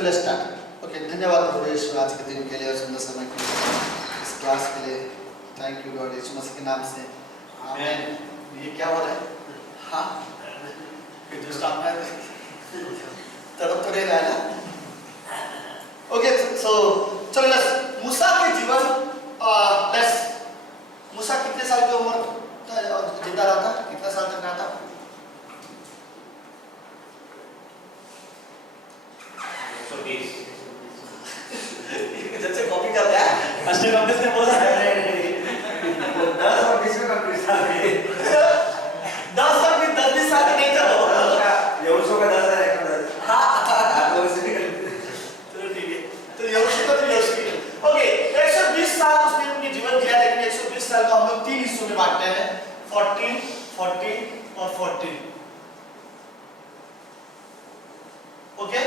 Will start. Okay, धन्यवाद प्रभु यीशु आज के दिन के लिए और सुंदर समय के लिए, इस क्लास के लिए। थैंक यू गॉड, यीशु मसीह के नाम से आमीन। ये क्या हो रहा है? हाँ, फिर जो स्टाफ में तड़प थोड़े रहा है ना। ओके, सो चलो लेट्स मूसा के जीवन। मूसा कितने साल की उम्र जिंदा रहा था? कितना साल तक रहा था? 120। जैसे कॉपी कर रहा है फर्स्ट कॉपी से बोला है 10 और 20 में कंप्लीट था। 10 और 10 साल नहीं था यहोशू का 10 है का 10। हां वो इसलिए चलो ठीक है। तो यहोशू का तो यहोशू। ओके, 120 साल उसने अपनी जीवन जिया, लेकिन 120 साल को हम लोग 3 हिस्सों में बांटते हैं, 40, 40 और 40। ओके,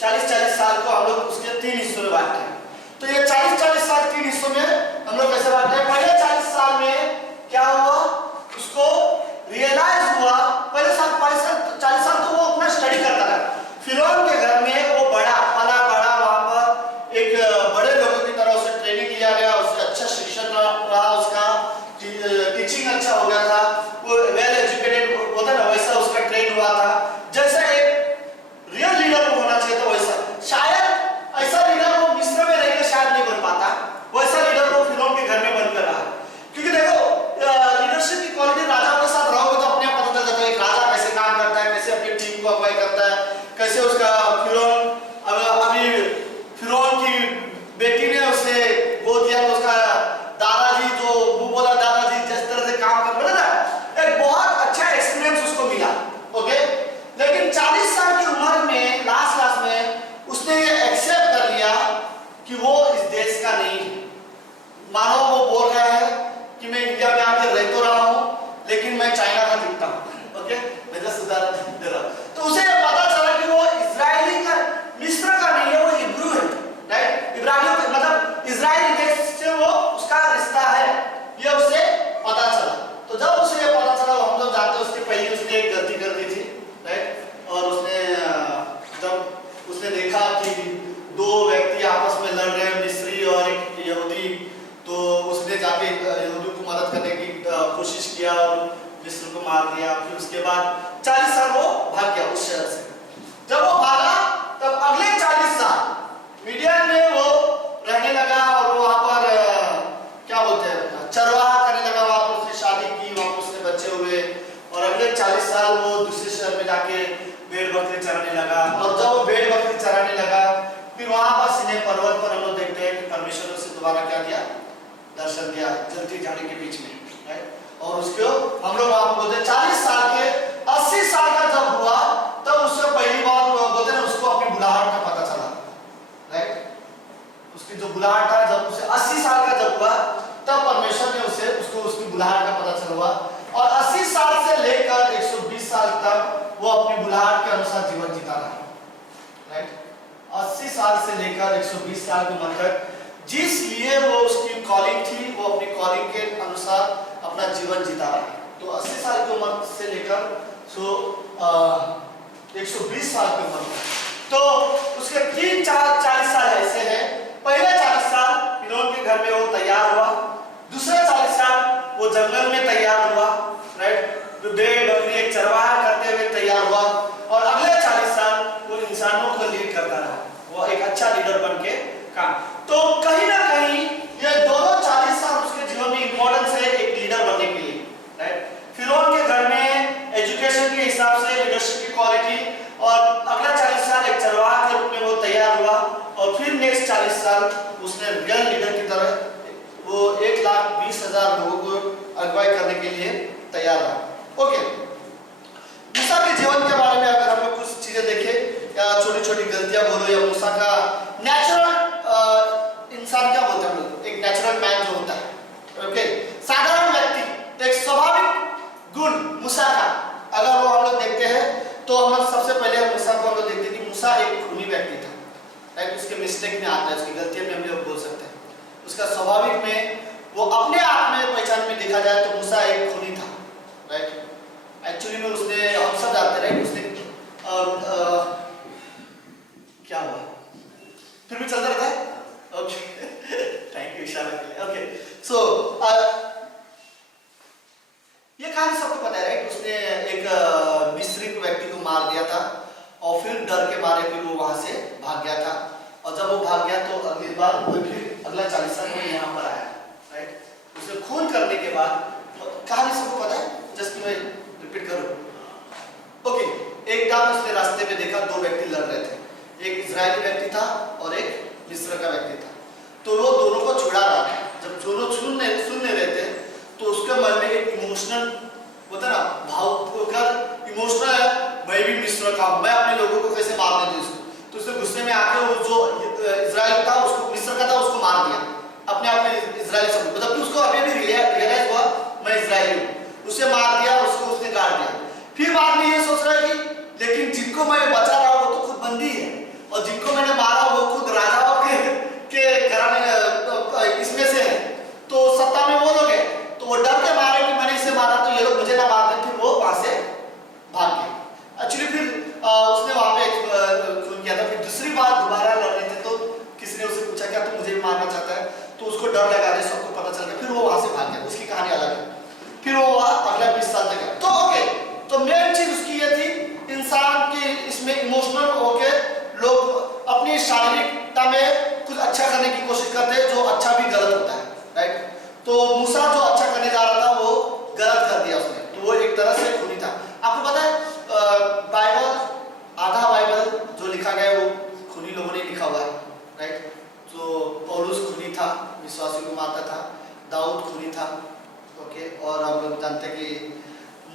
40-40 साल को हम लोग उसके 3 हिस्सों में बांटते हैं। तो ये 40-40 साल 3 हिस्सों में हम लोग कैसे बांटते हैं? पहले 40 साल में क्या हुआ, उसको रियलाइज हुआ। पहले 40 साल तो वो अपना स्टडी करता रहा। फिरौन के घर में वो बड़ा बड़ा वहां पर एक बड़े लोगों की तरह उसे ट्रेनिंग दिया गया, उससे अच्छा शिक्षण रहा, उसका टीचिंग अच्छा हो गया था, वो वेल एजुकेटेड होता ना, वैसा उसका ट्रेन हुआ था। जैसा एक रियल लीडर को होना चाहिए था, वैसा शायद ऐसा लीडर वो मिस्र में रहकर शायद नहीं बन पाता, वैसा लीडर वो फिरौन के घर में बनकर रहा। क्योंकि देखो, लीडरशिप की क्वालिटी राजाओं के साथ रहोगे तो अपने आप पता चल जाता है एक राजा कैसे काम करता है, कैसे अपनी टीम को अगुवाई करता है, कैसे उसका फिरौन अभी फिरौन की बेटी ने उसे गोद दिया तो उसका दादाजी जो वो बोला दादाजी जिस तरह से काम कर रहा था, एक बहुत अच्छा एक्सपीरियंस उसको मिला। ओके, लेकिन 40 साल की उम्र में लास्ट में उसने एक्सेप्ट कर लिया कि वो इस देश का नहीं है। मानो वो बोल रहा है कि मैं इंडिया में आकर रह तो रहा हूं, लेकिन मैं चाइना का दिखता हूं। ओके, मैं जस्ट उदाहरण दे रहा हूं। तो उसे पता चला कि वो इजरायली का, मिस्र का नहीं है, वो इब्रू है, राइट? इब्रानियों का मतलब इजराइल देश से वो उसका रिश्ता है, ये उसे पता चला। तो जब उसे ये पता चला, हम लोग जानते उसके पहले उसने एक गलती कर दी थी, राइट? और उसने जब उसने देखा कि 2 व्यक्ति आपस में लड़ रहे हैं, मिस्री और एक यहूदी, तो उसने जाके यहूदी को मदद करने की कोशिश किया और मिस्र को मार दिया। फिर उसके बाद 40 साल वो भाग गया उस शहर से। जब वो भागा तब अगले 40 साल मीडिया में वो रहने लगा और वो वहां पर क्या बोलते हैं, चरवाहा करने लगा। वहां पर उसने शादी की, वहां पर उसने बच्चे हुए और अगले 40 साल वो दूसरे शहर में जाके भेड़ बकरी चराने लगा। और जब वो भेड़ बकरी चराने लगा, फिर वहां पर सीने पर्वत पर हम लोग देखते हैं कि परमेश्वर ने उसे दोबारा क्या दिया, दर्शन दिया जलती झाड़ी के बीच में, राइट? और उसको हम लोग वहां बोलते हैं 40 साल के 80 साल का जब हुआ तब उससे पहली बार बोलते हैं उसको अपनी बुलाहट का पता चला, राइट? उसकी जो बुलाहट था, जब उसे 80 साल का जब हुआ तब परमेश्वर ने उसको उसकी बुलाहट का पता चला। और 80 साल से लेकर 120 साल तक वो अपनी बुलाहट के अनुसार जीवन जीता रहा, राइट? 80 साल से लेकर 120 साल की उम्र तक जिस लिए वो उसकी कॉलिंग थी, वो अपनी कॉलिंग के अनुसार अपना जीवन जीता रहा। तो 80 साल की उम्र से लेकर 120 साल की उम्र तक, तो उसके 40 साल ऐसे हैं। पहले 40 साल फिरौन के घर में वो तैयार हुआ, दूसरे 40 साल वो जंगल में तैयार हुआ, राइट? तो भेड़ बकरी एक चरवाहा करते हुए तैयार हुआ। और अगले 40 साल वो इंसानों को लीड करता रहा, वो एक अच्छा लीडर बन के काम। तो कहीं ना कहीं ये दोनों 40 साल उसके जीवन में इंपॉर्टेंस है एक लीडर बनने के लिए, राइट? फिरौन के घर में एजुकेशन के हिसाब से लीडरशिप की क्वालिटी, और अगला 40 साल एक चरवाहा के रूप में वो तैयार हुआ। और फिर नेक्स्ट 40 साल उसने रियल लीडर की तरह वो 1,20,000 लोगों को अगुवाई करने के लिए तैयार रहा। ओके, मूसा के जीवन के बारे में अगर हम लोग कुछ चीजें देखें, या छोटी छोटी गलतियां बोलो, या मूसा का नेचुरल इंसान क्या बोलते हैं हम लोग, एक नेचुरल मैन जो होता है, ओके, साधारण व्यक्ति, एक स्वाभाविक गुण मूसा का अगर वो हम लोग देखते हैं तो हम लोग सबसे पहले मूसा को हम लोग देखते हैं कि मूसा एक खूनी व्यक्ति था, राइट? उसके मिस्टेक में आता है, उसकी गलतियों में हम लोग बोल सकते हैं। उसका स्वाभाविक में वो अपने आप में पहचान में देखा जाए तो मूसा एक खूनी था, राइट? एक्चुअली में उसने, हम सब जानते हैं, उसने क्या हुआ फिर भी चलता रहता है? ओके, थैंक यू इशारा के लिए। ओके, सो ये कहानी सबको पता है राइट? उसने एक मिस्री व्यक्ति को मार दिया था और फिर डर के मारे फिर वो वहां से भाग गया था, और जब वो भाग गया तो अगली बार वो फिर अगला 40 साल में यहाँ पर आया राइट? उसे खून करने के बाद, कहानी सबको पता है, जस्ट मैं रिपीट करूँ। ओके, एक दाम उसने रास्ते में देखा, दो व्यक्ति लड़ रहे थे, एक इजरायली व्यक्ति था और एक मिस्र का व्यक्ति था। तो वो दोनों को छुड़ा रहा था। जब दोनों सुन नहीं रहे थे तो उसके मन में एक इमोशनल होता ना भाव होकर, इमोशनल है, मैं भी मिस्र का हूं, मैं अपने लोगों को कैसे मारने दूं इसको। तो उसने गुस्से में आके वो जो इजराइल था उसको, मिस्र का था, उसको मार दिया। अपने आप में इजराइल समझ, मतलब उसको अभी भी रियलाइज हुआ मैं इजरायली हूँ, उसे मार दिया, उसको उसने गाड़ दिया। फिर बाद में ये सोच रहा है कि लेकिन जिनको मैं बचा रहा हूँ वो तो खुद बंदी है, और जिनको मैंने मारा वो खुद राजाओं के घराने इसमें से है, तो सत्ता में वो लोग हैं। तो वो डर के मारे कि मैंने इसे मारा तो ये लोग मुझे ना मार दे, फिर वो वहां से भाग गए। एक्चुअली फिर उसने वहां पे खून किया था। फिर दूसरी बार दोबारा लड़ रहे थे तो किसी ने उससे पूछा क्या तुम मुझे भी मारना चाहता है? तो उसको डर लगा रहे, सबको पता चल गया, फिर वो वहां से भाग गया। उसकी कहानी अलग है। फिर वो अगला 20 साल तक। तो ओके, तो मेन चीज उसकी ये थी, इंसान के इसमें इमोशनल होके लोग अपनी शारीरिकता में कुछ अच्छा करने की कोशिश करते हैं, जो अच्छा भी गलत होता है राइट? तो मूसा जो अच्छा करने जा रहा था वो गलत कर दिया उसने, तो वो एक तरह से खूनी था। आपको पता है बाइबल, आधा बाइबल जो लिखा गया है वो खूनी लोगों ने लिखा हुआ है राइट? तो पौलुस खूनी था, विश्वासी को मारता था, दाऊद खूनी था, ओके, और हम लोग जानते हैं कि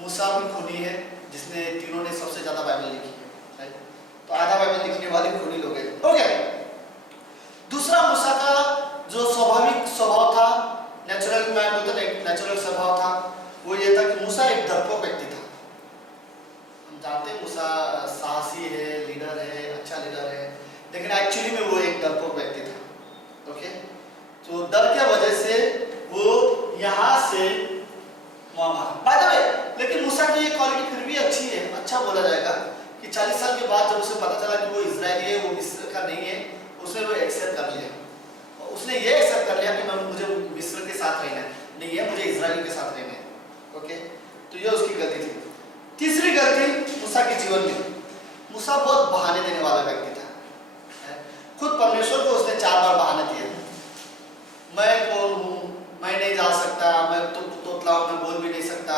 मूसा भी खूनी है, जिसने तीनों ने सबसे ज्यादा बाइबल लिखी है राइट? तो आधा बाइबल लिखने वाले खूनी लोग हैं। ओके, दूसरा मूसा का जो स्वाभाविक स्वभाव था, नेचुरल मैन होता है, नेचुरल स्वभाव था, वो ये था कि मूसा एक डरपोक व्यक्ति था। हम जानते हैं मूसा साहसी है, लीडर है, अच्छा लीडर है, लेकिन एक्चुअली में वो एक डरपोक व्यक्ति था। ओके, तो डर के वजह से वो यहाँ से वहां भागा। बाय द वे, लेकिन मूसा की ये क्वालिटी फिर भी अच्छी है, अच्छा बोला जाएगा कि 40 साल के बाद जब उसे पता चला कि वो इजरायली है, वो मिस्र का नहीं है, उसने वो एक्सेप्ट कर लिया। उसने ये एक्सेप्ट कर लिया कि मैं, मुझे मिस्र के साथ रहना नहीं है, मुझे इजराइल के साथ रहना है। ओके, तो ये उसकी गलती थी। तीसरी गलती मूसा के जीवन में, मूसा बहुत बहाने देने वाला व्यक्ति था। खुद परमेश्वर को उसने 4 बार बहाने दिए, मैं कौन हूँ, मैं नहीं जा सकता, मैं तो तोतला हूँ, मैं बोल भी नहीं सकता।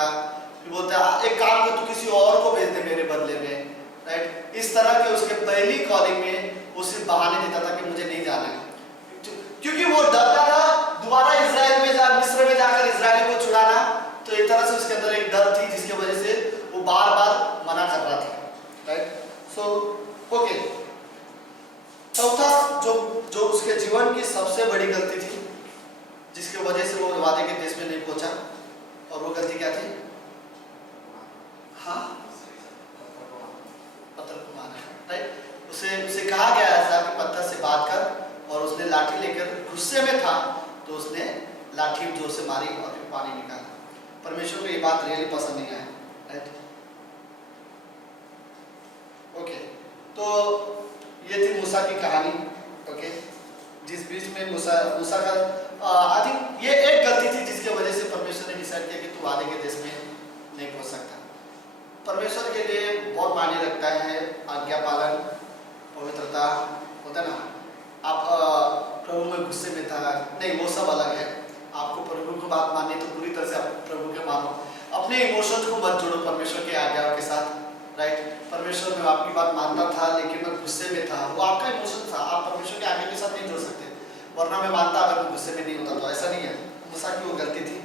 फिर बोलता एक काम कर, तू किसी और को भेज दे मेरे बदले में राइट? इस तरह के उसके पहली कॉलिंग में वो सिर्फ बहाने देता था कि मुझे नहीं जाना है, क्योंकि वो डरता था दोबारा इजराइल में मिस्र में जाकर इजराइल को छुड़ाना। तो एक तरह से उसके अंदर एक डर थी, जिसकी वजह से वो बार बार मना कर रहा था राइट? सो ओके, चौथा जो उसके जीवन की सबसे बड़ी गलती थी, जिसकी वजह से वो वादे के देश में नहीं पहुंचा, और वो गलती क्या थी? हाँ, पत्थर को मारना राइट? उसे कहा गया ऐसा कि पत्थर से बात कर, और उसने लाठी लेकर, गुस्से में था तो उसने लाठी जोर से मारी और फिर पानी निकाला। परमेश्वर को ये बात रियली पसंद नहीं आया राइट? ओके, तो ये थी मूसा की कहानी। ओके, जिस बीच में मूसा का आई थिंक ये एक गलती थी, जिसकी वजह से परमेश्वर ने डिसाइड किया कि तू वादे के देश में नहीं पहुंच सकता। परमेश्वर के लिए बहुत मायने रखता है आज्ञा पालन, पवित्रता, होता ना। आप प्रभु में गुस्से में था नहीं, वो सब अलग है। आपको प्रभु की बात माननी तो पूरी तरह से आप प्रभु के मानो, अपने इमोशंस को मत जोड़ो परमेश्वर के आज्ञाओं के साथ राइट? परमेश्वर में आपकी बात मानता था लेकिन मैं गुस्से में था, वो आपका इमोशन था, आप परमेश्वर के आज्ञा के साथ नहीं जोड़ सकते। वरना मैं मानता अगर मैं गुस्से में नहीं होता, तो ऐसा नहीं है। मूसा की वो गलती थी,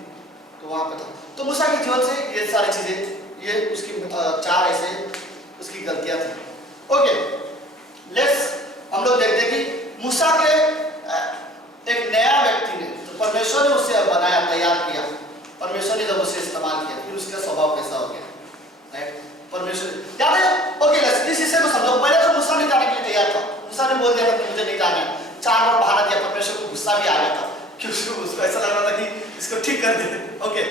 तो वहां पे था। तो मूसा के जीवन से ये सारी चीजें, ये उसकी 4 ऐसे उसकी गलतियां थी। ओके, लेट्स हम लोग देखते हैं कि मूसा के एक नया व्यक्ति ने, तो परमेश्वर ने उसे बनाया, तैयार किया, परमेश्वर ने जब उसे इस्तेमाल किया, फिर उसका स्वभाव कैसा हो गया राइट? परमेश्वर याद है? ओके, लेट्स इस हिस्से को समझो। पहले तो मूसा ने जाने के लिए तैयार था, मूसा ने बोल दिया था कि मुझे नहीं जाना है, 4 बार बहाना दिया, परमेश्वर को गुस्सा भी आ गया था, क्योंकि उसको ऐसा लग रहा था कि इसको ठीक कर दे। ओके,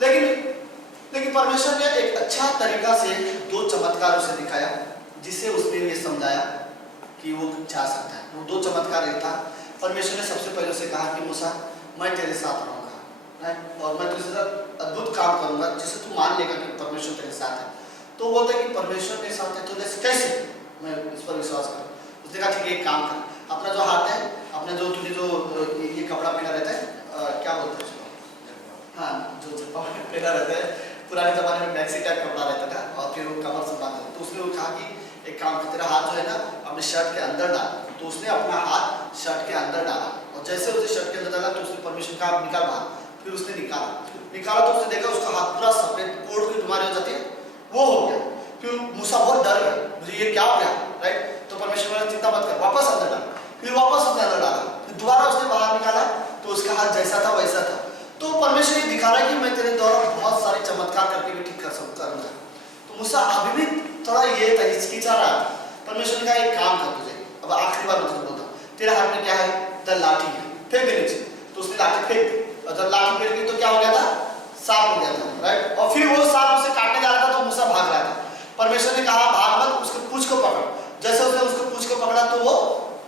लेकिन परमेश्वर ने एक अच्छा तरीका से 2 चमत्कार उसे दिखाया, जिससे उसने ये समझाया कि वो जा सकता है। वो 2 चमत्कार था। परमेश्वर ने सबसे पहले उसे कहा कि मूसा मैं तेरे साथ रहूँगा, राइट, और मैं तुझे अद्भुत काम करूँगा जिसे तू मान लेगा कि परमेश्वर तेरे साथ है। तो बोलता है कि परमेश्वर मेरे साथ है तो कैसे मैं इस पर विश्वास करूँ। उसने कहा ठीक है एक काम कर, अपना जो हाथ है, अपना जो तुझे जो ये कपड़ा पहना रहता है, क्या बोलते हैं उसको, हाँ जो पहना रहता है, पुराने ज़माने में मैक्सी टाइप कपड़ा रहता था और फिर वो कमर से बांधते थे। तो उसने वो कहा कि एक काम कर, तेरा हाथ जो है ना अपने शर्ट के अंदर डाल। तो उसने अपना हाथ शर्ट के अंदर डाला और जैसे उसे शर्ट के अंदर डाला तो उसने परमेश्वर का निकाल बाहर। फिर उसने निकाला तो उसने देखा उसका हाथ पूरा सफेद कोड़ की बीमारी हो जाती है, वो हो गया। फिर मूसा बहुत डर गया, मुझे ये क्या हो गया, राइट। तो परमेश्वर ने चिंता मत कर, वापस अंदर डाल। फिर वापस उसने अंदर डाला, फिर दोबारा उसने बाहर निकाला तो उसका हाथ जैसा था वैसा था। तो परमेश्वर ये दिखा रहा है कि मैं तेरे द्वारा बहुत सारे चमत्कार करके भी ठीक कर सकूंगा। तो मूसा अभी भी थोड़ा ये था, हिचकिचा रहा था। परमेश्वर ने कहा एक काम कर तुझे, अब आखिरी बार मैं तुझे बोलता हूँ, तेरे हाथ में क्या है, द लाठी है, फेंक दे नीचे। तो उसने लाठी फेंक दी और जब लाठी फेंक दी तो क्या हो गया था, सांप हो गया था, राइट। और फिर वो सांप उसे काटने जा रहा था तो मूसा भाग रहा था। परमेश्वर ने कहा भाग मत, उसके पूंछ को पकड़। जैसे उसने उसको पूंछ को पकड़ा तो वो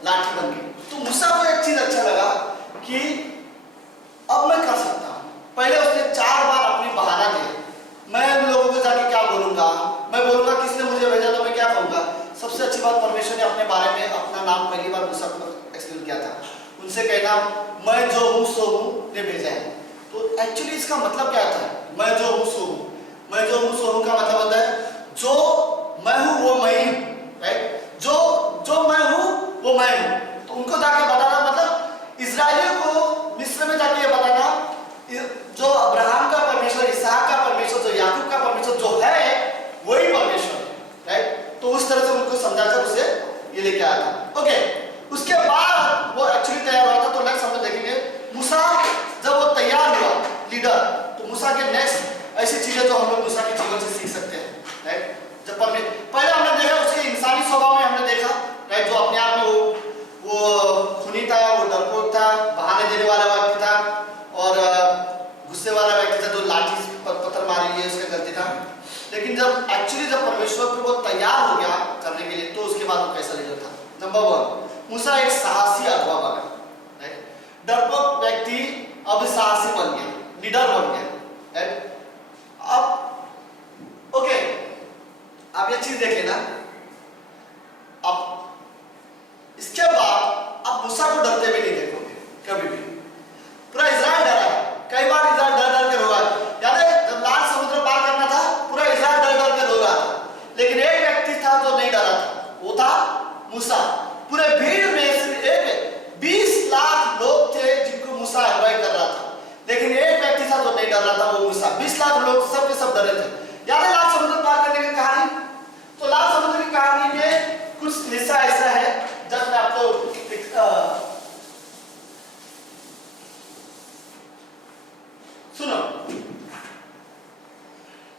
लाठी बन गई। तो मूसा को एक चीज अच्छा लगा कि अब मैं कर सकता हूँ। पहले उसने 4 बार अपनी बहाना दिया, मैं लोगों को जाके क्या बोलूंगा, मैं बोलूंगा किसने मुझे भेजा तो मैं क्या कहूंगा। सबसे अच्छी बात परमेश्वर ने अपने बारे में अपना नाम पहली बार मूसा को एक्सप्लेन किया था। उनसे कहना मैं जो हूँ सो हूँ ने भेजा है। तो एक्चुअली इसका मतलब क्या था, मैं जो हूँ सो हूँ। मैं जो हूँ सो हूँ का मतलब होता है जो मैं हूँ वो मैं ही हूँ, राइट। जो मैं हूँ वो मैं हूँ। तो उनको जाके बताना मतलब इजराइलियों को मिस्र में जाके ये बताना जो अब्राहम का परमेश्वर, इसहाक का परमेश्वर, जो याकूब का परमेश्वर जो है वही परमेश्वर, राइट। तो उस तरह से उनको समझाकर उसे ये लेके आया था। ओके, उसके बाद वो एक्चुअली तैयार हुआ था। तो नेक्स्ट हम लोग देखेंगे मूसा जब वो तैयार हुआ लीडर, तो मूसा के नेक्स्ट ऐसी चीजें जो हम लोग मूसा के जीवन से सीख सकते हैं, राइट। जब पहले हमने देखा उसके इंसानी स्वभाव में हमने देखा, राइट, जो अपने आप में वो खूनी था, वो डरपोक था, बहाने देने वाला व्यक्ति था और गुस्से वाला व्यक्ति था, जो लाठी पत्थर मारी है उसका गलती था। लेकिन जब एक्चुअली जब परमेश्वर पर वो तैयार हो गया करने के लिए तो उसके बाद वो कैसा लीडर था। नंबर 1, मूसा एक साहसी अगुवा बना, राइट। डरपोक व्यक्ति अब साहसी बन गया, लीडर बन गया, राइट। अब ओके, आप ये चीज देख लेना। अब इसके बाद आप मूसा को डरते भी नहीं देखोगे कभी भी। पूरा इजराइल डरा है, कई बार इजराइल डर डर के रो रहा है। याद है जब लाल समुद्र पार करना था पूरा इजराइल डर डर के रो रहा था, लेकिन एक व्यक्ति था जो नहीं डरा था, वो था मूसा। पूरे भीड़ में सिर्फ एक 20 लाख लोग थे जिनको मूसा अगुवाई कर रहा था, लेकिन एक व्यक्ति था जो नहीं डर रहा था, वो मूसा। 20 लाख लोग सब के सब डरे थे। याद है लाल समुद्र पार करने की कहानी? तो लाल समुद्र की कहानी में कुछ हिस्सा ऐसा है जब मैं आपको सुनो।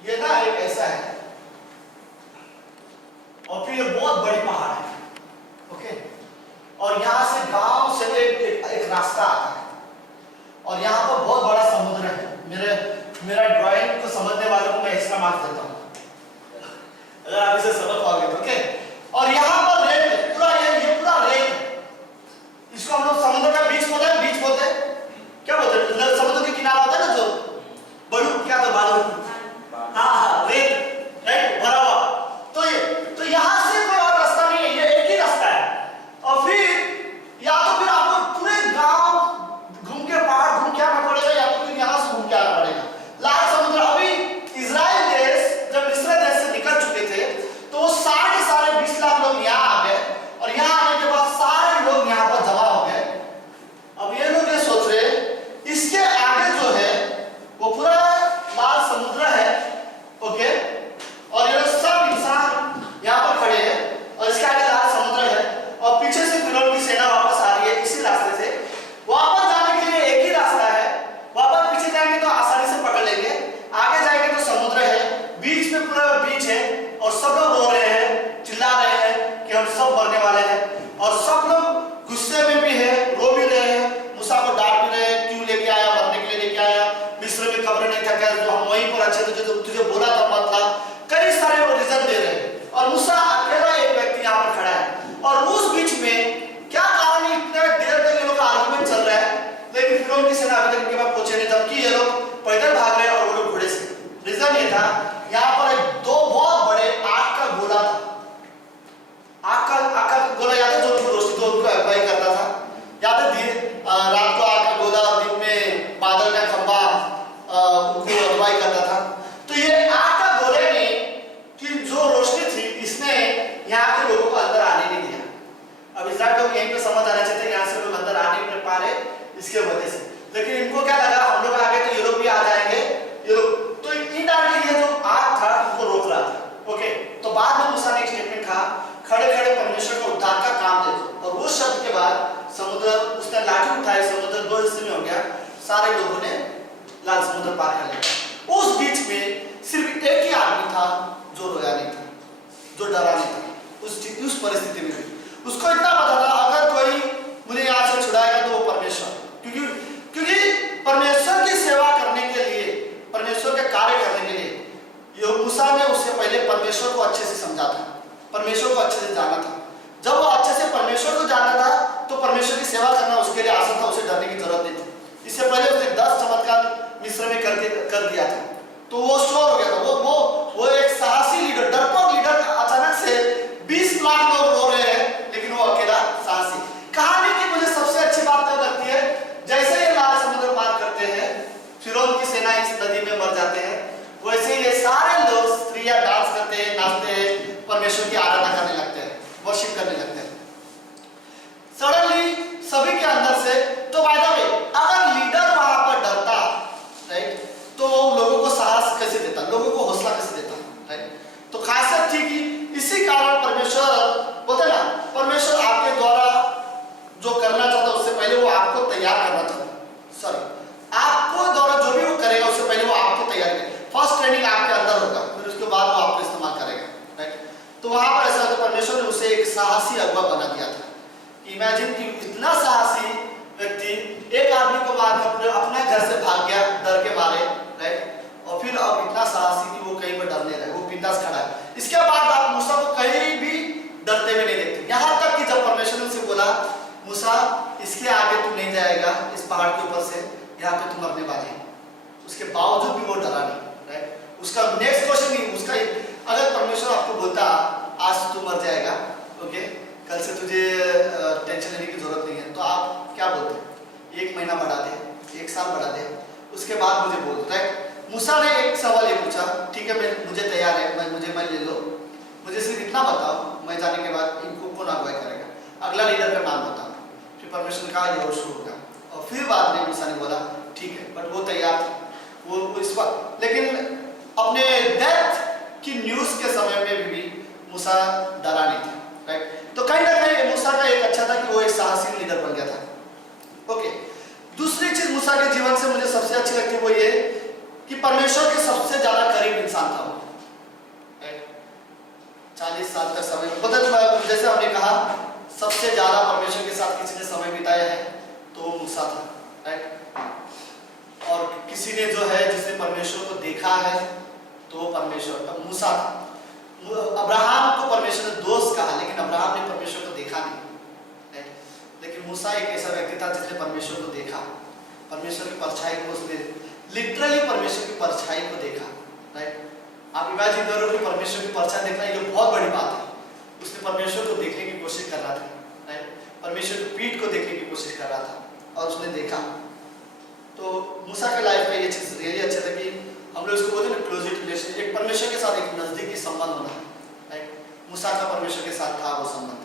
ये ना एक ऐसा है और फिर ये बहुत बड़ी पहाड़ है, ओके। और यहां से गांव से एक रास्ता आता है और यहां पर बहुत बड़ा समुद्र है। मेरा ड्राइंग को समझने वालों को मैं एक्स्ट्रा मार्क्स देता हूं अगर आप इसे समझ पाओगे तो, ओके। और यहां पर रेत, पूरा ये पूरा रेत, इसको हम लोग समुद्र का बीच बोलते हैं। बीच बोलते हैं, क्या बोलते हैं, समुद्र के किनारा होता है ना जो बलू, क्या तो बालू, हाँ रेत, राइट, भरा हुआ। तो यहां से कोई और रास्ता नहीं है, ये एक ही रास्ता है। और फिर या तो फिर आपको पूरे गांव घूम के पहाड़ घूम के आना पड़ेगा या तो फिर यहां से घूम के आना पड़ेगा। लाल समुद्र, अभी इजराइल देश जब मिस्र देश से निकल चुके थे तो वो सारे 20 लाख लोग यहाँ फिरौन की सेना अभी तक इनके पास पहुंचे नहीं, जबकि ये लोग पैदल भाग रहे और वो लोग घोड़े से। रीजन ये था, यहाँ पर एक दो बहुत बड़े आग का गोला था। आग का गोला याद है, जो उनको रोशनी तो उनको अगुवाई करता था, याद है? रात को आग का गोला, दिन में बादल का खंबा उनको अगुवाई करता था। तो ये आग का गोले ने कि जो रोशनी थी, इसने यहाँ के लोगों को अंदर आने नहीं दिया। अब इजराइल लोग यहीं पे समझ आना चाहते, यहाँ से लोग अंदर आने नहीं पा रहे इसके वजह से, लेकिन इनको क्या लगा, हम लोग आगे तो ये लोग भी आ जाएंगे, ये लोग तो इनडायरेक्टली ये जो आग था उनको रोक रहा था। ओके, तो बाद में मूसा ने एक स्टेटमेंट कहा, खड़े खड़े परमेश्वर का उद्धार का काम देखो। और उस शब्द के बाद समुद्र, उसने लाठी उठाई, समुद्र दो हिस्से में हो गया, सारे लोगों ने लाल समुद्र पार कर लिया। उस बीच में सिर्फ एक ही आदमी था जो रोया नहीं था, जो डरा नहीं था। उस परिस्थिति में उसको इतना पता था, अगर कोई मुझे यहाँ से छुड़ाएगा तो वो परमेश्वर, क्योंकि परमेश्वर की सेवा करने के लिए, परमेश्वर के कार्य करने के लिए मूसा ने उससे पहले परमेश्वर को अच्छे से समझा था, परमेश्वर को अच्छे से जाना था। जब वो अच्छे से परमेश्वर को जानता था तो परमेश्वर की सेवा करना उसके लिए आसान था, उसे डरने की जरूरत नहीं थी। इससे पहले उसने 10 चमत्कार मिस्र में कर दिया था, तो वो श्योर हो गया था। वो एक साहसी लीडर, डरपोक लीडर, अचानक से 20 लाख लोग रो रहे हैं, लेकिन वो अकेला साहसी। कहानी की मुझे सबसे अच्छी बात तब लगती है, जैसे ये लाल समुद्र पार करते हैं, फिरौन की सेना इस नदी में मर जाते हैं, वैसे ही ये सारे लोग, स्त्रियां डांस करते हैं, नाचते हैं, परमेश्वर की आराधना करने लगते हैं, वर्शिप करने लगते हैं। सडनली सभी के अंदर से, तो बाय द वे, अगर लीडर वहां पर डरता, राइट, तो लोगों को साहस कैसे देता, लोगों को हौसला कैसे देता, राइट? तो खासियत थी कि इसी कारण परमेश्वर बोलते ना, परमेश्वर आपके द्वारा जो करना चाहता उससे पहले वो आपको तैयार करना चाहता। सॉरी, आपको द्वारा जो भी वो करेगा उससे पहले वो आपको तैयार करेगा। फर्स्ट ट्रेनिंग आपके अंदर होगा, फिर उसके बाद वो आपको इस्तेमाल करेगा, राइट? तो वहां पर ऐसा होता, परमेश्वर ने उसे एक साहसी अगुवा बना दिया था। इमेजिन कि इतना साहसी व्यक्ति एक आदमी को मारकर अपने घर से भाग गया डर के मारे, राइट? और फिर अब इतना साहसी कि वो कहीं पर डर नहीं रहा, वो बिंदास खड़ा है। इसके बाद आप मूसा को कहीं भी डरते हुए नहीं देखते, यहाँ तक कि जब परमेश्वर ने उसे बोला, मूसा इसके आगे तू नहीं जाएगा, इस पहाड़ के ऊपर से, यहाँ पे तुम मरने वाले हैं, उसके बावजूद भी वो डरा नहीं, राइट? उसका नेक्स्ट क्वेश्चन नहीं, उसका अगर परमेश्वर आपको बोलता आज तू मर जाएगा, ओके, कल से तुझे टेंशन लेने की जरूरत नहीं है, तो आप क्या बोलते? 1 महीना बढ़ा दे, 1 साल बढ़ा दे, उसके बाद मुझे बोल, राइट? मूसा ने एक सवाल ये पूछा, ठीक है, मुझे तैयार है, मुझे ले लो, मुझे सिर्फ इतना बताओ, मैं जाने के बाद इनको कौन अगुवाई करेगा, अगला लीडर का नाम बताओ। फिर परमेश्वर ने कहा यहोशू होगा, और फिर बाद में मूसा ने बोला ठीक है, बट वो तैयार था, वो इस वक्त, लेकिन अपने डेथ की न्यूज के समय में भी मूसा डरा नहीं था, राइट? तो कहीं ना कहीं मूसा का एक अच्छा था कि वो एक साहसी लीडर बन गया था। ओके, दूसरी चीज मूसा के जीवन से मुझे सबसे अच्छी लगती है वो ये कि परमेश्वर के सबसे ज्यादा करीब इंसान था वो, राइट? 40 साल का समय, जैसे हमने कहा सबसे ज्यादा परमेश्वर के साथ किसी ने समय बिताया है तो वो मूसा था, राइट? और किसी ने जो है जिसने परमेश्वर को देखा है तो वो परमेश्वर मूसा था। अब्राहम को परमेश्वर ने दोस्त कहा, लेकिन अब्राहम ने परमेश्वर को देखा नहीं, राइट? लेकिन मूसा एक ऐसा व्यक्ति था जिसने परमेश्वर को देखा, परमेश्वर की परछाई को, उसने लिटरली परमेश्वर की परछाई को देखा, राइट? आप इमेजिन करो कि परमेश्वर की परछाई देखना ये बहुत बड़ी बात है। उसने परमेश्वर को देखने की कोशिश कर रहा था, राइट? परमेश्वर की पीठ को देखने की कोशिश कर रहा था और उसने देखा। तो मूसा के लाइफ में ये चीज रियली अच्छा था कि हम लोग इसको बोलते हैं क्लोज रिलेशन, एक परमेश्वर के साथ एक नजदीकी संबंध होना, राइट? मूसा का परमेश्वर के साथ था वो संबंध,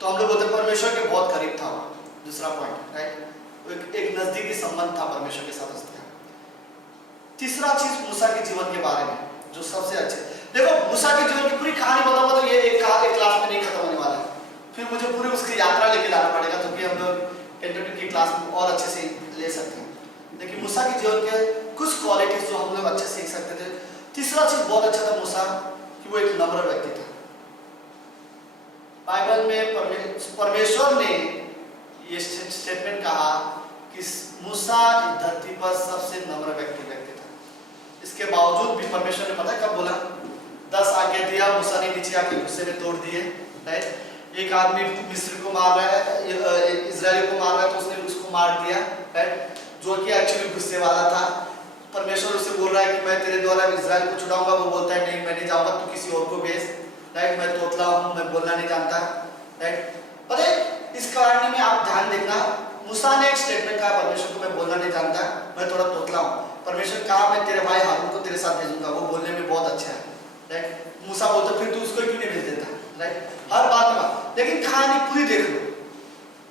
तो हम लोग बोलते हैं परमेश्वर के बहुत करीब था वो। दूसरा पॉइंट, राइट? एक नजदीकी संबंध था परमेश्वर के साथ उसका। तीसरा चीज मूसा के जीवन के बारे में जो सबसे अच्छे, देखो मूसा के जीवन की पूरी कहानी बताऊंगा तो ये एक क्लास में नहीं खत्म होने वाला है, फिर मुझे पूरी उसकी यात्रा लेके जाना पड़ेगा, तो भी हम लोग पेंटेटिक की क्लास में और अच्छे से ले सकते हैं। लेकिन मूसा के जीवन के कुछ क्वालिटीज जो हम लोग अच्छे सीख सकते थे। तीसरा चीज बहुत अच्छा था मूसा कि वो एक नम्र व्यक्ति था। बाइबल में परमेश्वर ने ये स्टेटमेंट कहा कि मूसा धरती पर सबसे नम्र व्यक्ति था। इसके बावजूद भी परमेश्वर ने पता कब बोला, 10 आज्ञा दिया, मूसा ने नीचे आके गुस्से में तोड़ दिए, राइट? एक आदमी मिस्र को मार रहा है, इजराइल को मार रहा है, तो उसने उसको मार दिया, राइट? जो कि एक्चुअली गुस्से वाला था। परमेश्वर उससे बोल रहा है कि मैं तेरे द्वारा इजराइल को छुड़ाऊंगा। वो बोलता है नहीं मैं नहीं जाऊंगा, तू किसी और को भेज। राइट, मैं तोतला हूँ, मैं बोलना नहीं जानता। राइट, अरे इस कहानी में आप ध्यान देखना, मूसा ने एक स्टेटमेंट कहा परमेश्वर को मैं बोलना नहीं जानता, मैं थोड़ा तोतला हूँ। परमेश्वर कहा मैं तेरे भाई हारून को तेरे साथ भेजूंगा, वो बोलने में बहुत अच्छा है। राइट, मूसा बोलता फिर तू उसको क्यों नहीं भेज देता। राइट, हर बात में। लेकिन कहानी पूरी देख लो,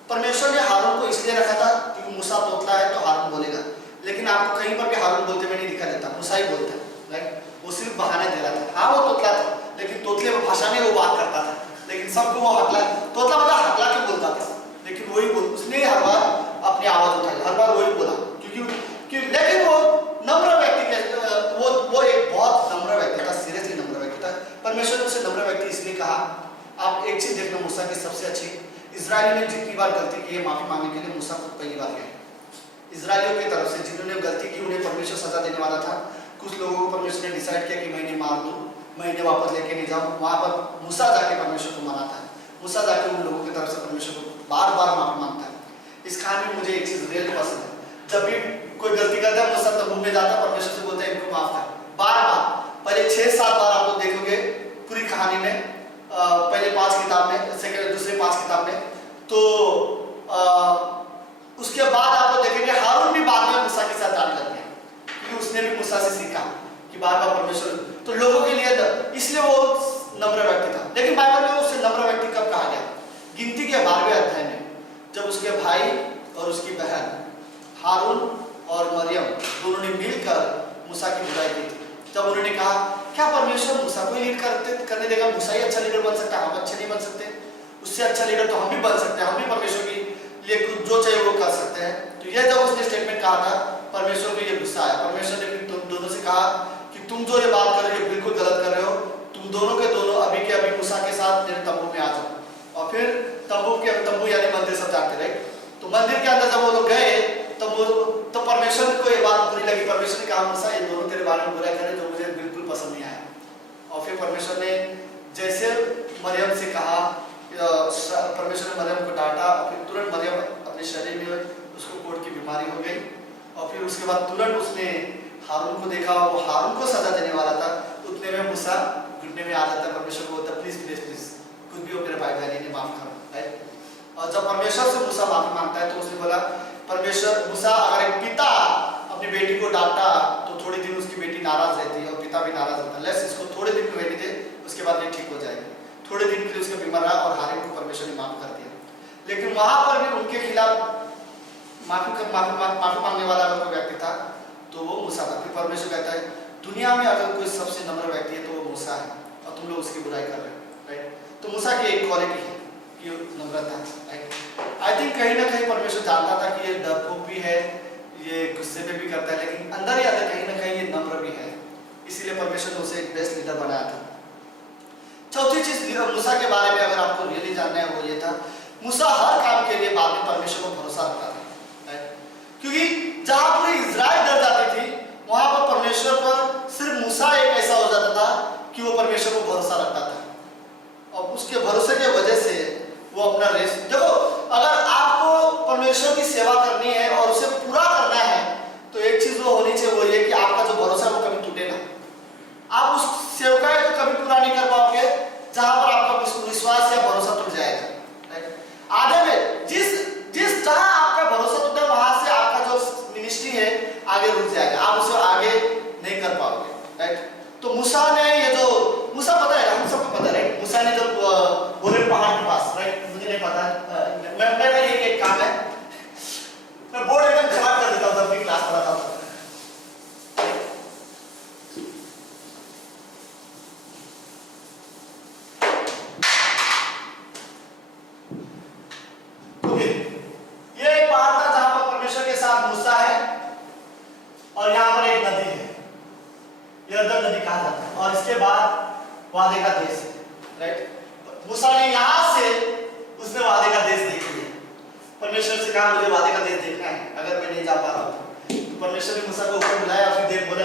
परमेश्वर ने हारून को इसलिए रखा था क्योंकि मूसा तोतला है तो हारून बोलेगा। लेकिन आपको कहीं पर भी हारून बोलते हुए नहीं दिखा देता, मूसा ही बोलता है। राइट, वो सिर्फ बहाना दे रहा था। हाँ वो तोतला था, लेकिन तोतले भाषा में वो बात करता था, लेकिन सबको वो हकला, तोतला मतलब हकला के बोलता था। लेकिन वही बोल, उसने हर बार अपनी आवाज उठाई, हर बार वही बोला क्योंकि लेकिन वो नम्र व्यक्ति वो एक बहुत नम्र व्यक्ति था, सीरियसली नम्र व्यक्ति था। परमेश्वर ने उसे नम्र व्यक्ति इसलिए कहा। आप एक चीज देखना, मूसा की सबसे अच्छी, इजरायलियों ने जितनी बार गलती की है माफी मांगने के लिए मूसा खुद पहली बार गए। इजरायलियों की तरफ से जिन्होंने गलती की उन्हें परमेश्वर सजा देने वाला था। कुछ लोगों को परमेश्वर ने डिसाइड किया कि मैं इन्हें मार दूं, मैं इन्हें वापस लेके नहीं जाऊं। वहां पर मूसा जाके परमेश्वर को मनाता है, मूसा जाके उन लोगों की तरफ से परमेश्वर को बार बार माफी मांगता है। इस कहानी में मुझे एक चीज रियली पसंद है, जब भी कोई गलती करता है मूसा तंबू में जाता है, परमेश्वर से बोलता है इनको माफ कर। बार बार, पहले 6-7 बार आप लोग देखोगे पूरी कहानी में, पहले 5 किताब में, दूसरे 5 किताब में, तो उसके बाद आप लोग देखेंगे हारून भी बाद में मूसा के साथ आने लग गया, क्योंकि उसने भी मूसा से सीखा कि बार बार परमेश्वर, तो लोगों के लिए इसलिए वो नम्र व्यक्ति था। लेकिन बाइबल में उसे नम्र व्यक्ति कब कहा गया? गिनती के 12वें अध्याय में, जब उसके भाई और उसकी बहन हारून और मरियम दोनों ने मिलकर मूसा की बुराई की थी। जब उन्होंने कहा क्या परमेश्वर मूसा को लीड करने देगा, मूसा ही अच्छा लीडर बन सकता है, हम अच्छे नहीं बन सकते, उससे अच्छा लीडर तो हम भी बन सकते हैं, हम भी परमेश्वर की लिए कुछ जो चाहिए वो कर सकते हैं। तो यह जब उसने स्टेटमेंट कहा था, परमेश्वर को ये गुस्सा आया। परमेश्वर ने फिर तुम दोनों से कहा कि तुम जो ये बात कर रहे हो बिल्कुल गलत कर रहे हो, तुम दोनों के दोनों अभी के अभी मूसा के साथ मेरे तंबू में आ जाओ। और फिर तंबू यानी मंदिर सब जानते रहे, तो मंदिर के अंदर जब वो लोग गए तो परमेश्वर को ये बात बुरी लगी। परमेश्वर ने कहा मूसा ये दोनों तेरे बारे में बुरा करे जो मुझे बिल्कुल पसंद नहीं आया। और फिर परमेश्वर ने जैसे मरियम से कहा, परमेश्वर ने मरियम को डांटा, और फिर तुरंत मरियम अपने शरीर में उसको कोढ़ की बीमारी हो गई। और फिर उसके बाद तुरंत उसने हारून को देखा, वो हारून को सजा देने वाला था, उतने में मूसा घुटने में आ जाता है, परमेश्वर को बोलता प्लीज प्लीज प्लीज कुछ भी हो मेरे भाई बहन ने माफ करो। राइट, और जब परमेश्वर से मूसा माफी मांगता है तो उसने बोला परमेश्वर, मूसा अगर एक पिता अपनी बेटी को डांटा तो थोड़ी दिन उसकी बेटी नाराज रहती है और पिता भी नाराज रहता है, लेस इसको थोड़े दिन की बेटी दे, उसके बाद ये ठीक हो जाएगी। थोड़े दिन के लिए उसका बीमार रहा और हारून को परमेश्वर ने माफ कर दिया। लेकिन वहां पर भी उनके खिलाफ माफी मांगने वाला अगर कोई व्यक्ति था तो वो मूसा था। फिर परमेश्वर कहता है दुनिया में अगर कोई सबसे नम्र व्यक्ति है तो वो मूसा है, और तुम लोग उसकी बुराई कर रहे हो। राइट, तो मूसा की एक क्वालिटी है कि नम्रता। राइट, आई थिंक कहीं ना कहीं परमेश्वर जानता था कि ये डरपोक भी है, ये गुस्से में भी करता है, लेकिन अंदर ही अंदर कहीं ना कहीं ये नम्र भी है, इसीलिए परमेश्वर ने उसे एक बेस्ट लीडर बनाया था। चौथी चीज मूसा के बारे में अगर आपको रियली जानना है वो ये था, मूसा हर काम के लिए बाद में परमेश्वर को भरोसा रखता था। क्योंकि जहां पूरी इजराइल डर जाती थी वहां पर परमेश्वर पर सिर्फ मूसा एक ऐसा हो जाता था कि वो परमेश्वर को भरोसा रखता था, और उसके भरोसे के वजह से वो अपना रेस, देखो अगर आपको परमेश्वर की सेवा करनी है और उसे पूरा करना है तो एक चीज वो होनी चाहिए, वो ये कि आपका जो भरोसा है वो कभी टूटे ना। आप उस सेवकाई को कभी पूरा नहीं कर पाओगे जहां पर आपका विश्वास या भरोसा टूट जाएगा। आधे में जिस जहां आपका भरोसा टूटा वहां से आपका जो मिनिस्ट्री है आगे रुक जाएगा, आप उसे आगे नहीं कर पाओगे। राइट, तो मूसा ने ये जो मूसा पता है हम सबको पता है, मूसा ने जब गोरेन पहाड़ के पास, राइट मुझे नहीं पता, मेरा एक काम है, मैं बोर्ड एकदम खराब कर देता हूँ जब भी क्लास पढ़ाता हूँ। ये एक पहाड़ था जहां पर परमेश्वर के साथ मूसा है और यहाँ पर एक नदी है, यरदन नदी कहा जाता है, और इसके बाद वादे का देश है। राइट, मूसा ने यहाँ से उसने वादे का देश देख लिया। परमेश्वर से कहा मुझे वादे का देश देखना है, अगर मैं नहीं जा पा रहा हूँ तो परमेश्वर ने मूसा को ऊपर बुलाया और फिर देख बोला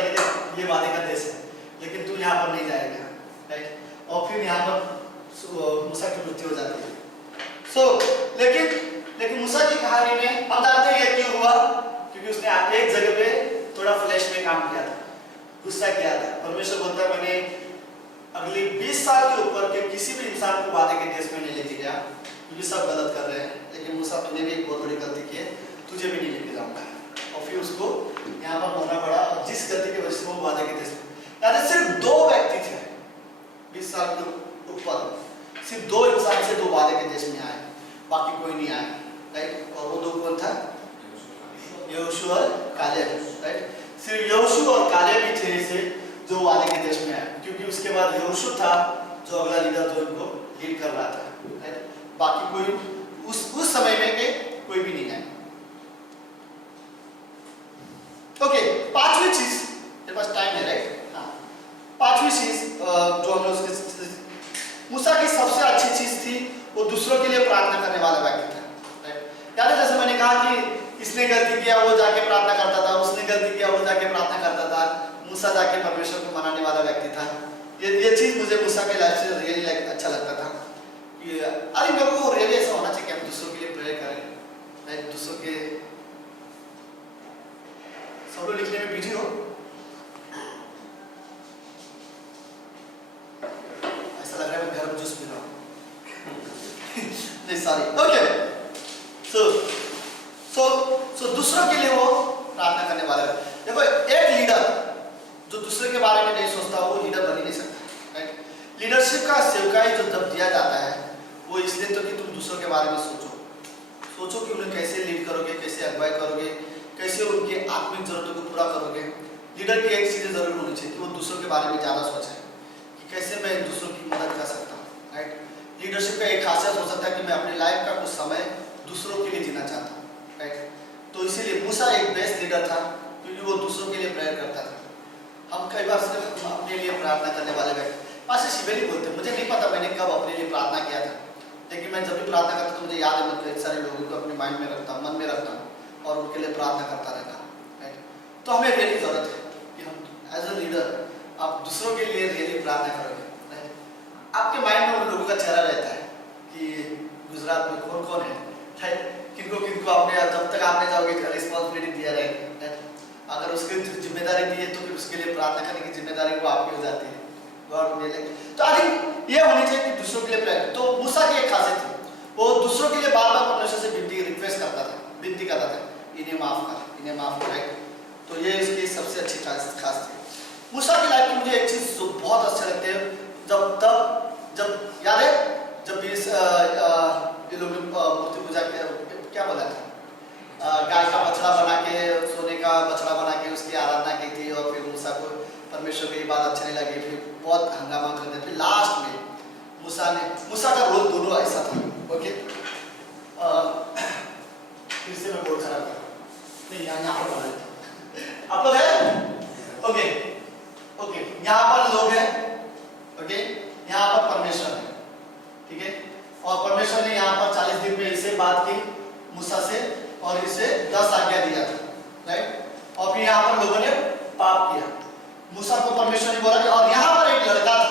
ये वादे का देश है, लेकिन तू यहाँ पर नहीं जाएगा। राइट, और फिर यहाँ पर मूसा की मृत्यु हो जाती है। लेकिन मूसा की कहानी में हम जानते हैं क्यों हुआ, क्योंकि उसने उसने एक जगह पे थोड़ा फ्लैश में काम किया था, गुस्सा किया था। परमेश्वर बोलता है मैंने अगले 20 साल के ऊपर के किसी भी इंसान को वादे के देश में नहीं लेके गया, क्योंकि सब गलत कर रहे हैं, लेकिन मूसा तुमने भी एक बहुत बड़ी गलती की है, तुझे भी नहीं लेके जाऊंगा। और फिर उसको यहाँ पर मरना पड़ा, और जिस गलती की वजह से वो वादे के देश में, यानी सिर्फ 2 व्यक्ति थे 20 साल के ऊपर, सिर्फ 2 इंसान से 2 वादे के देश में आए, बाकी कोई नहीं आया, राइट। और वो 2 कौन था? यहोशू और कालेब, राइट। सिर्फ यहोशू और कालेब ही थे से जो वादे के देश में आए, क्योंकि उसके बाद यहोशू था जो अगला लीडर जो इनको लीड कर रहा था, राइट। बाकी कोई उस समय में के कोई भी नहीं आया। ओके, 5वीं चीज, मेरे पास टाइम है, राइट। हाँ, 5वीं चीज जो हमने उसके मूसा की सबसे अच्छी चीज थी, वो दूसरों के लिए प्रार्थना करने वाला व्यक्ति था, राइट। याद है जैसे मैंने कहा कि इसने गलती किया वो जाके प्रार्थना करता था, उसने गलती किया वो जाके प्रार्थना करता था, मूसा जाके परमेश्वर को मनाने वाला व्यक्ति था। ये चीज मुझे मूसा के लाइफ से रियली अच्छा लगता था कि अरे मेरे को रियली ऐसा होना चाहिए कि हम दूसरों के लिए प्रेयर करें, राइट। दूसरों के सब लोग लिखने में बिजी हो, ऐसा लग रहा है मैं गर्म जूस पी रहा हूँ। नहीं सॉरी, ओके। सो दूसरों के लिए वो प्रार्थना करने वाला है। देखो एक लीडर जो दूसरे के बारे में नहीं सोचता वो लीडर बन ही नहीं सकता, राइट। लीडरशिप का सेवकाई जो जब दिया जाता है वो इसलिए तो कि तुम दूसरों के बारे में सोचो कि उन्हें कैसे लीड करोगे, कैसे अगुवाई करोगे, कैसे उनकी आत्मिक जरूरतों को पूरा करोगे। लीडर की एक चीज़ जरूर होनी चाहिए कि वो दूसरों के बारे में ज़्यादा सोचे कि कैसे मैं दूसरों की मदद कर सकता हूँ, राइट। लीडरशिप का एक खासियत हो सकता है कि मैं अपने लाइफ का कुछ समय दूसरों के लिए जीना चाहता हूँ, राइट। तो इसीलिए मूसा एक बेस्ट लीडर था क्योंकि वो दूसरों के लिए प्रेयर करता था। हम कई बार सिर्फ अपने लिए प्रार्थना करने वाले व्यक्ति, पास शिवेली बोलते, मुझे नहीं पता मैंने कब अपने लिए प्रार्थना किया था, लेकिन मैं जब भी प्रार्थना करता तो मुझे याद है, मैं कई सारे लोगों को अपने माइंड में रखता हूँ, मन में रखता हूँ और उनके लिए प्रार्थना करता रहता हूँ, राइट। तो हमें रियली जरूरत है कि हम एज अ लीडर आप दूसरों के लिए रियली प्रार्थना करोगे, राइट। आपके माइंड में उन लोगों का चेहरा रहता है कि गुजरात में कौन कौन है, राइट। किनको आपने जब तक आपने जाओगे रिस्पॉन्सिबिलिटी दिया रहेगा, अगर उसकी जिम्मेदारी दी है तो फिर उसके लिए प्रार्थना करने की जिम्मेदारी वो आपकी हो जाती है, गॉड ने। तो आई थिंक ये होनी चाहिए कि दूसरों के लिए प्रेयर। तो मूसा की एक खासियत थी, वो दूसरों के लिए बार बार परमेश्वर से रिक्वेस्ट करता था, विनती करता था, इन्हें माफ कर, इन्हें माफ कर, राइट। तो ये इसकी सबसे अच्छी खास थी मूसा की लाइफ की। मुझे एक चीज जो बहुत अच्छा लगती है, जब याद है जब ये लोग मूर्ति पूजा क्या बोला था, गाय का बछड़ा बना के, सोने का बछड़ा बना के उसकी आराधना की थी, और फिर मूसा को परमेश्वर की बात अच्छी नहीं लगी, फिर बहुत हंगामा करते, फिर लास्ट में मूसा का रोल दोनों ऐसा था, ओके। फिर से मैं बोल खराब कर नहीं, यहाँ पर बना देता आप लोग हैं, ओके, यहाँ पर लोग हैं, ओके, यहाँ पर परमेश्वर है, ठीक है। और परमेश्वर ने यहाँ पर 40 दिन में इसे बात की मूसा से, और इसे 10 आज्ञा दिया था, राइट। और फिर यहाँ पर लोगों ने पाप किया, मूसा को परमेश्वर ने बोला कि, और यहाँ पर एक लड़का था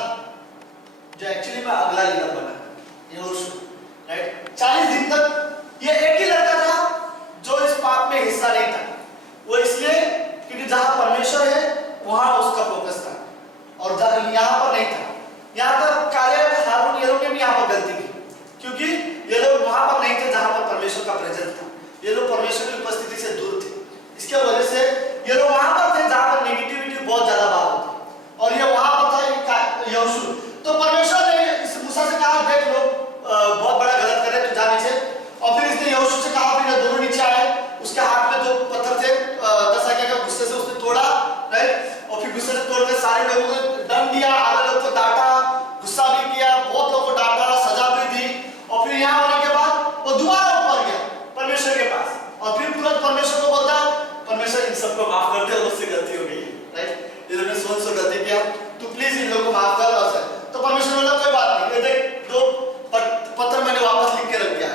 जो एक्चुअली में अगला लीडर बना, यहोशू, राइट। 40 दिन तक ये एक ही लड़का था जो इस पाप में हिस्सा नहीं था। वो इसलिए क्योंकि जहां परमेश्वर है वहां उसका फोकस था, और यहाँ पर नहीं था। यहाँ तक कालेब, हारून, ये लोग ने भी यहाँ पर गलती की, क्योंकि ये लोग वहां पर नहीं थे जहां पर परमेश्वर का प्रेजेंस था। ये लोग परमेश्वर की उपस्थिति से दूर थे, इसके वजह से ये लोग वहां पर थे जहां पर नेगेटिविटी बहुत ज्यादा बात होती, और ये वहां पर था यहोशू। तो परमेश्वर ने इस मूसा से कहा, देख लो बहुत बड़ा गलत करे, तो जा नीचे। और फिर इसने यहोशू से कहा, फिर दोनों नीचे आए, उसके हाथ में 2 पत्थर थे, 10 आज्ञा का, गुस्से से उसने तोड़ा, राइट। और फिर गुस्से से तोड़कर सारे लोगों को दंड दिया, आधे लोग को डांटा, गुस्सा भी किया, बहुत लोगों को डांटा, सजा भी दी। और फिर यहाँ होने के बाद वो दोबारा ऊपर गया परमेश्वर के पास, और फिर तुरंत परमेश्वर को बोलता, परमेश्वर इन सबको माफ कर दे, मुझसे गलती हो गई, राइट। ये लोगों ने सोच गलती किया, तू प्लीज इन लोगों को माफ कर। तो परमेश्वर बोला, कोई बात नहीं, ये देख 2 पत्थर मैंने वापस लिख के रख दिया,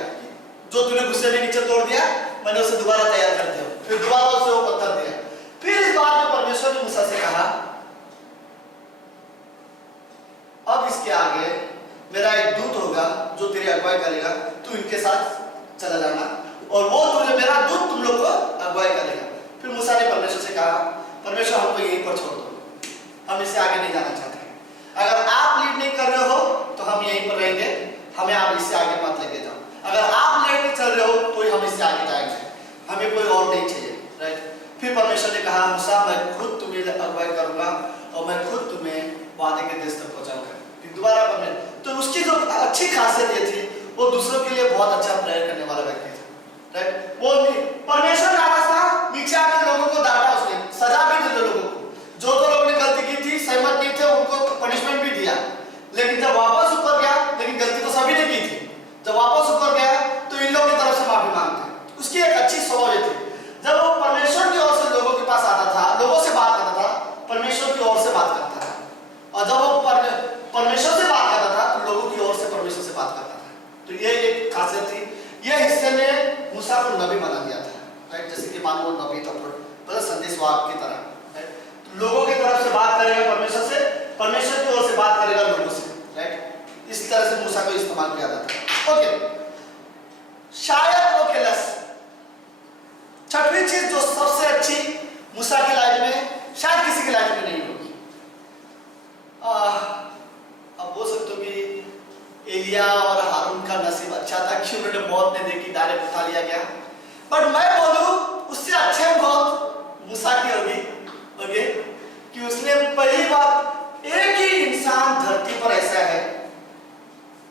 जो तूने गुस्से में नीचे तोड़ दिया, मैंने उसे दोबारा तैयार कर दिया। फिर दोबारा उसे वो पत्थर दिया। फिर इस बात में परमेश्वर ने मूसा से कहा, अब इसके आगे मेरा एक दूत होगा जो तेरी अगुवाई करेगा, तू इनके साथ चला जाना, और वो तुझे, मेरा दूत तुम लोग को अगुवाई करेगा। फिर हम इससे आगे नहीं जाना चाहते। अगर आप लीड नहीं कर रहे हो तो हम यहीं पर रहेंगे, हमें आप इससे आगे मत लेके जाओ। अगर आप लेके चल रहे हो तो हम इससे आगे जाएंगे, हमें कोई और नहीं चाहिए, राइट। फिर परमेश्वर ने कहा मूसा मैं खुद तुम्हें अगुवाई करूंगा और मैं खुद तुम्हें वादे के देश तक पहुंचाऊंगा। फिर दोबारा परमेश्वर, तो उसकी जो अच्छी खासियत ये थी वो दूसरों के लिए बहुत अच्छा प्रेयर करने वाला व्यक्ति था, राइट। वो परमेश्वर नाराज था, नीचे आकर लोगों को डांटा, उसने सजा भी दी लोगों को, जो लोगों ने गलती की थी सहमत नहीं थे उनको पनिशमेंट भी दिया। लेकिन जब वापस ऊपर गया, लेकिन गलती तो सभी ने की थी, जब वापस ऊपर गया तो इन लोगों की तरफ से माफी मांगते। उसकी एक अच्छी सोच थी, जब वो परमेश्वर की ओर से लोगों के पास आता था, लोगों से बात करता था, परमेश्वर की ओर से बात करता था, और जब वो परमेश्वर से बात करता था तो लोगों की ओर से परमेश्वर से बात करता था। तो ये एक खासियत थी। ये हिस्से ने मूसा को नबी बना दिया था, राइट। जैसे कि मानो वो नबी था, बड़ा संदेशवाहक की तरह, राइट। तो लोगों की तरफ से बात करेगा परमेश्वर से, परमेश्वर की ओर से बात करेगा लोगों से, राइट। इस तरह से मूसा को इस्तेमाल किया जाता है। ओके, शायद ओके लेस छठवीं चीज जो सबसे अच्छी मूसा की लाइफ में शायद किसी की लाइफ में नहीं होगी। अब बोल सकते हो कि एलिया और हारून का नसीब अच्छा था कि उन्होंने मौत नहीं देखी, डायरेक्ट उठा लिया गया। बट मैं बोलूं उससे अच्छे मौत मूसा की होगी, ओके, कि उसने पहली बार एक ही इंसान धरती पर ऐसा है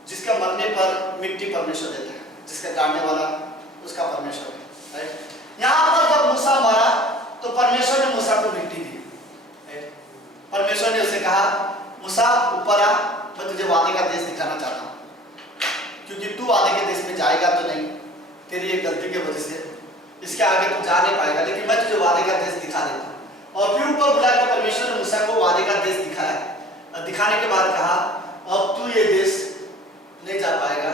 जिसका मरने पर मिट्टी परमेश्वर देता है, जिसका गाड़ने वाला उसका परमेश्वर है, राइट। यहाँ पर जब मूसा मरा तो परमेश्वर ने मूसा को मिट्टी दी, राइट। परमेश्वर ने उसे कहा मूसा ऊपर आ, मैं तुझे वादे का देश दिखाना चाहता हूँ, क्योंकि तू वादे के देश में जाएगा तो नहीं, तेरी एक गलती की वजह से इसके आगे तू जा नहीं पाएगा, लेकिन मैं तुझे वादे का देश दिखा देता हूँ। और फिर ऊपर बुला के परमेश्वर ने मूसा को वादे का देश दिखाया, और दिखाने के बाद कहा अब तू ये देश नहीं जा पाएगा,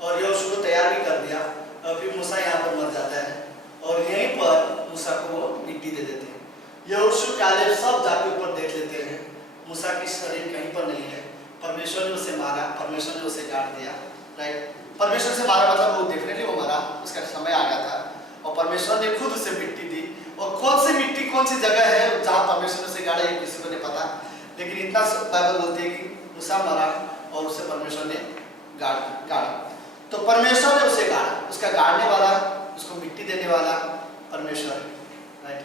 और ये उसको तैयार भी कर दिया। और फिर मूसा यहाँ पर मर जाता है और यहीं पर मूसा को वो मिट्टी दे देते हैं। यहोशू कालेब सब जाके ऊपर देख लेते हैं, मूसा की शरीर कहीं पर नहीं है। परमेश्वर ने उसे मारा, परमेश्वर ने उसे गाड़ दिया, राइट। परमेश्वर से मारा मतलब वो डेफिनेटली वो मरा, उसका समय आ गया था, और परमेश्वर ने खुद उसे मिट्टी दी। और कौन सी मिट्टी कौन सी जगह है जहाँ परमेश्वर ने उसे गाड़ा ये किसी को नहीं पता, लेकिन इतना बाइबल बोलते हैं कि मूसा मरा और उसे परमेश्वर ने गाड़ा। तो परमेश्वर ने उसे गाड़ा, उसका गाड़ने वाला, उसको मिट्टी देने वाला परमेश्वर, राइट।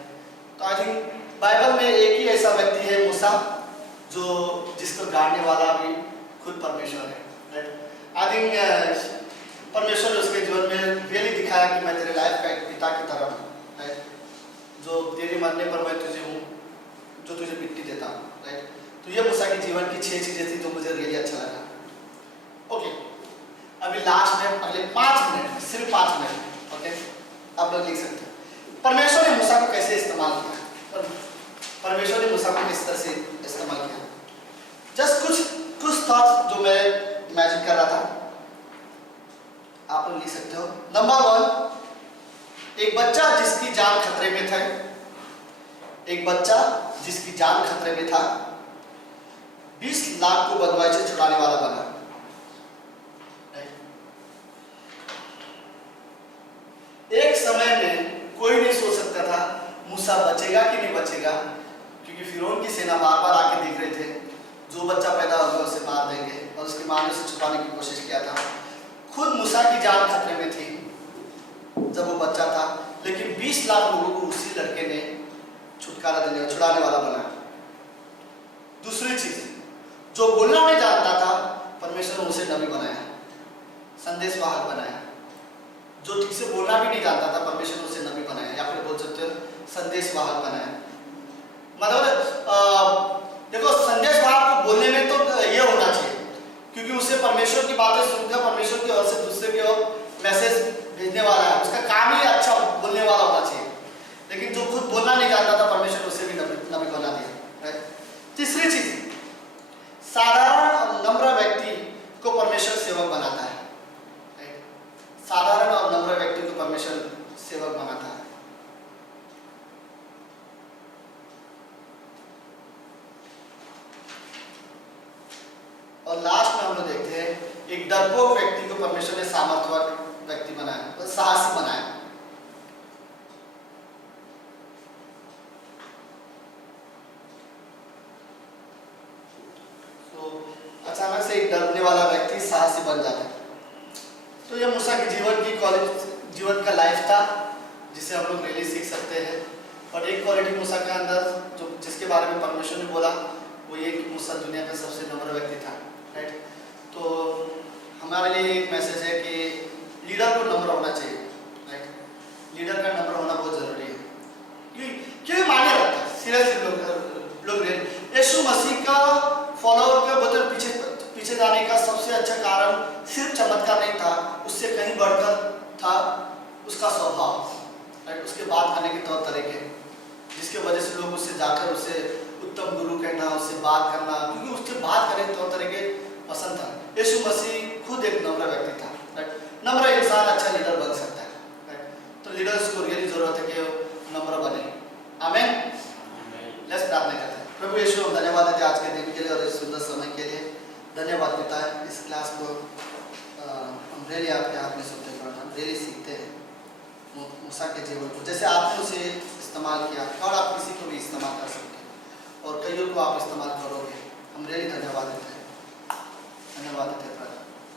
तो आई थिंक बाइबल में एक ही ऐसा व्यक्ति है मूसा जो जिसको गाड़ने वाला भी खुद परमेश्वर है, राइट। आई थिंक परमेश्वर ने उसके जीवन में रियली दिखाया कि मैं तेरे लाइफ का एक पिता की तरह हूँ, राइट, जो तेरे मरने पर मैं तुझे हूँ, जो तुझे मिट्टी देता हूँ, राइट। तो ये मूसा के जीवन की 6 चीजें थी जो मुझे रियली अच्छा लगा। ओके, अभी लास्ट में अगले 5 मिनट, सिर्फ 5 मिनट, ओके, आप लोग लिख सकते हैं परमेश्वर ने मूसा को कैसे इस्तेमाल किया, परमेश्वर ने मूसा को किस तरह से इस्तेमाल किया। जस्ट कुछ थॉट्स जो मैं इमेजिन कर रहा था, आप लोग लिख सकते हो। नंबर 1, एक बच्चा जिसकी जान खतरे में था, एक बच्चा जिसकी जान खतरे में था 20 लाख को बदमाशी से छुड़ाने वाला बना। एक समय में कोई नहीं सोच सकता था मूसा बचेगा कि नहीं बचेगा, क्योंकि फिरौन की सेना बार बार आके देख रहे थे जो बच्चा पैदा होगा उसे मार देंगे, और उसकी मां ने उसे छुपाने की कोशिश किया था। खुद मूसा की जान खतरे में थी जब वो बच्चा था, लेकिन 20 लाख लोगों को उसी लड़के ने छुड़ाने वाला बना। दूसरी चीज, जो बोलना नहीं जानता था परमेश्वर ने उसे नबी बनाया, संदेशवाहक बनाया। जो ठीक से बोलना भी नहीं जानता था परमेश्वर ने उसे नबी बनाया, या फिर बोल सकते हो संदेशवाहक बनाया। मतलब देखो संदेशवाहक को बोलने में तो ये होना चाहिए, क्योंकि उसे परमेश्वर की बातें सुनकर परमेश्वर की ओर से दूसरे की ओर मैसेज भेजने वाला है, उसका काम ही अच्छा बोलने वाला होना चाहिए। लेकिन जो खुद बोलना नहीं जानता था परमेश्वर उसे भी नबी बना दिया। तीसरी चीज, साधारण और नम्र व्यक्ति को परमेश्वर सेवक बनाता है। साधारण और नम्र व्यक्ति को परमेश्वर सेवक बनाता है। और लास्ट में हम लोग देखते हैं एक डरपोक व्यक्ति को परमेश्वर ने सामर्थ्यवान व्यक्ति बनाया, साहसी बनाया। बन जाते हैं। तो ये मूसा के जीवन का लाइफ था जिसे हम लोग रियली सीख सकते हैं। और एक क्वालिटी मूसा के अंदर जो जिसके बारे में परमेश्वर ने बोला वो ये कि मूसा दुनिया का सबसे नम्र व्यक्ति था, राइट। तो हमारे लिए एक मैसेज है कि लीडर को नम्र होना चाहिए, राइट। लीडर का नम्र होना बहुत जरूरी है। क्यों मायने रखता है सीरियसली लोग यीशु मसीह का फॉलोअर के बदल पीछे जाने का सबसे अच्छा कारण सिर्फ चमत्कार नहीं था, उससे कहीं बढ़कर था उसका स्वभाव, राइट। उसके बात करने के तौर तरीके, जिसके वजह से लोग उससे जाकर उसे उत्तम गुरु कहना, उससे बात करना, क्योंकि उसके बात करने के तौर तरीके पसंद था। यीशु मसीह खुद एक नम्र व्यक्ति था, राइट। नम्र इंसान अच्छा लीडर बन सकता है, राइट। तो लीडर्स को रियली जरूरत है कि वो नम्र बने। आमीन। लेट्स प्रार्थना करते हैं। प्रभु यीशु हम धन्यवाद देते हैं आज के दिन के लिए और इस सुंदर समय के लिए। धन्यवाद पिता है इस क्लास को हम रियली आपके हाथ में सुनते हैं, हम रियली सीखते हैं मूसा के जीवन को जैसे आपने उसे इस्तेमाल किया और आप किसी को भी इस्तेमाल कर सकते हैं और कईयों को आप इस्तेमाल करोगे। हम रियली धन्यवाद देते हैं, धन्यवाद देते हैं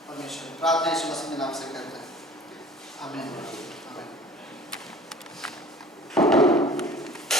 परमेश्वर। प्रार्थना यीशु मसीह के नाम से करते हैं, आमीन।